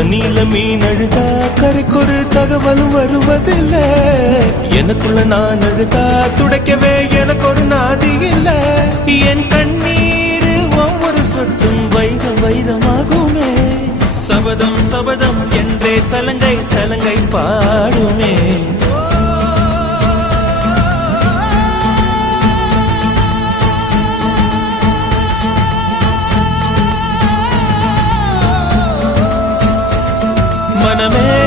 தண்ணியில மீன் அழுதா கரைக்கொரு தகவலும் வருவதில்லை. எனக்குள்ள நான் அழுதா துடைக்கவே எனக்கு ஒரு நாதி இல்லை. என் கண்ணீர் ஒவ்வொரு சொட்டும் வைரம் வைரமாகுமே. சபதம் சபதம் என்றே சலங்கை சலங்கை பாடுமே. மனமே